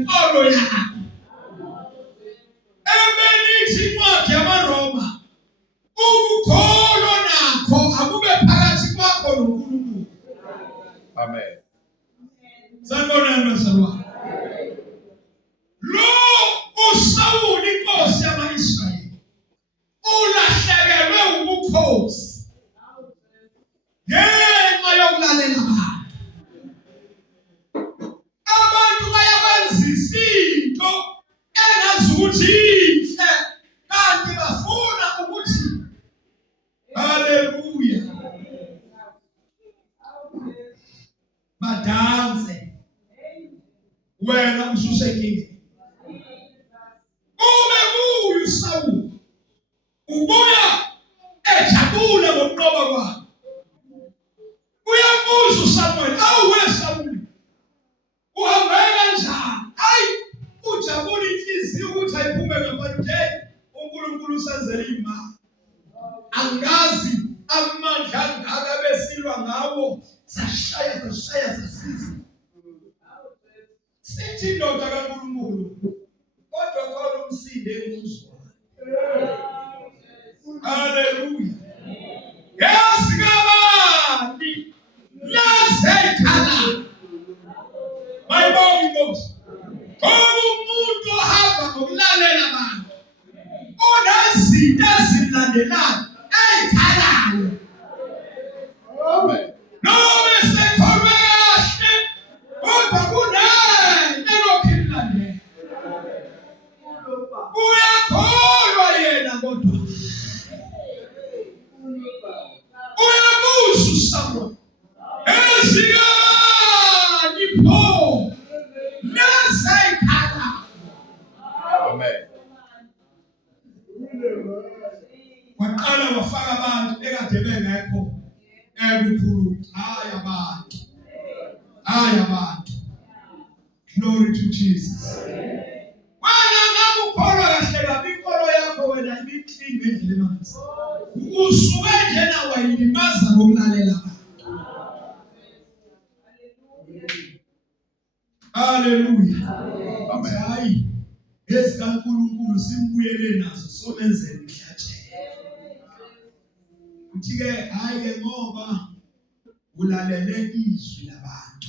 ngenkolo yakho. Ebenithi incwadi yamaRoma, ukukholwa nakho akube phakathi kwakho noNkulunkulu. Amen. Sanibonani bazalwane. Lo uSawuli inkosi yama-Israyeli ulahlekelwe ubukhosi ngenxa yokulalela abantu. Abantu bayabenzisa into engazi ukuthi inhle kanti bafuna ukuthi haleluya badanse, wena ususenkingeni. Ube kuyo uSawuli ubuya ejabule ngokunqoba kwakhe. Uyabuza uSamuel, awu Sawuli, uhambe kanjani? Ayi, ujabule inhliziyo ukuthi ayiphume ngabantu nje uNkulunkulu usenzele imali. Angazi amandla angaka besilwa ngawo, sashaya sasiza. Sithi indoda kaNkulunkulu kodwa khona umsinde enguzwayo. Haleluya. Yasikabani lazekhala. Mayibonge inkosi. Umuntu ohamba ngokulalela abantu unezinto ezimlandelayo ezikhalayo. Amen. Noma sekholwe kahle kodwa kunento lokhilandela. Uyakholwa yena kodwa uyabuza uSamuel, ezikabani pho lazekhala. Amen. Waqala wafaka abantu ekade bengekho ekukhulu. Hayi abantu. Glory to Jesus. Wena ngabe ukholwa kahle kabi inkolo yakho wena ibiqini ngendlela emanzi. Usuke njena wayilimaza ngokulalela abantu. Haleluya. Amen. Hayi, ezikaNkulunkulu simbuyele nazo somenzele umhlatshelo. Uthi-ke hayi-ke ngoba ulalele izwi labantu,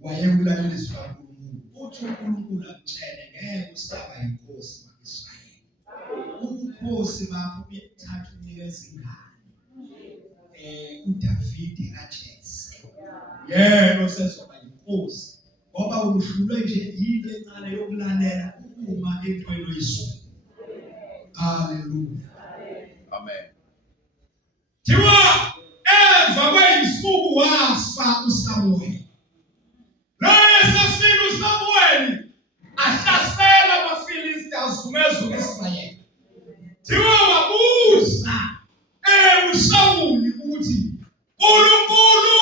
wayekulalela izwi laNkulunkulu. Uthi uNkulunkulu akutshele ngeke usaba inkosi ma-Israyeli. Ubukhosi bakho uyathatha unikeza ingane. uDavide kaJese. Yena osezoba inkosi. Ngoba uhlulwe nje yinto encane yokulalela ukuma entweni yezulu. Haleluya. Amen. Thiwa emva kweyinsuku wafa uSamuel. Lesesifika uSamuel ahlasela abaFilisti azumeza uIsrayeli. Thiwa wabuza uSawuli ukuthi uNkulunkulu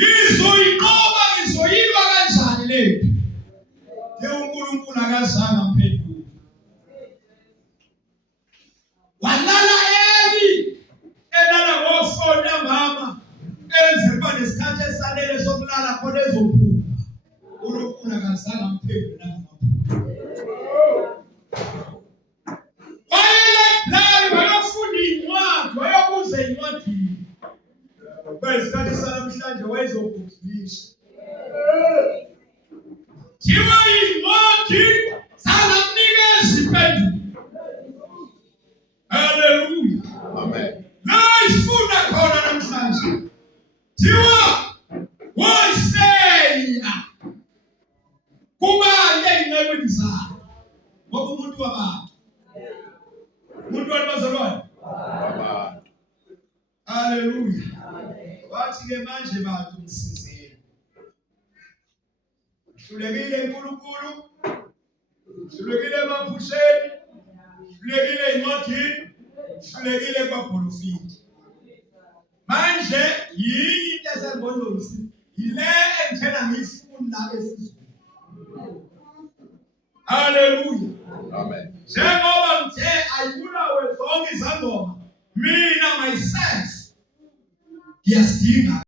ngizoyinqoba ngizoyilwa kanjani lephi? uNkulunkulu akazange amphendule. Walala elala ngosona mama enze kuba nesikhathi esanele sokulala khona ezophuma. uNkulunkulu akazange amphendule nangamaphupho. Wayefunda incwadi, wayobuza incwadini. Kwesikhathi sanamhlanje wayezobhudlisha. Thiwa incwadi sangamnikeza impendulo. Haleluya. Amen. La isifunda khona namhlanje. Thiwa wayeseya kubani ey'nqekweni zakhe. Ngoba umuntu wabantu. Umuntu wabazalwane. Amen. Haleluya. Wathi-ke manje bantu msizeni. Hlulekile uNkulunkulu. Hlulekile emaphusheni. Hlulekile encwadini. Hlulekile kwaBholofidi. Manje yinye into esengibonisa yile engithena ngiyifuna la esizweni. Haleluya. Amen. Njengoba ngithe ayibulawe zonke izangoma, mina myself ngiyasidinga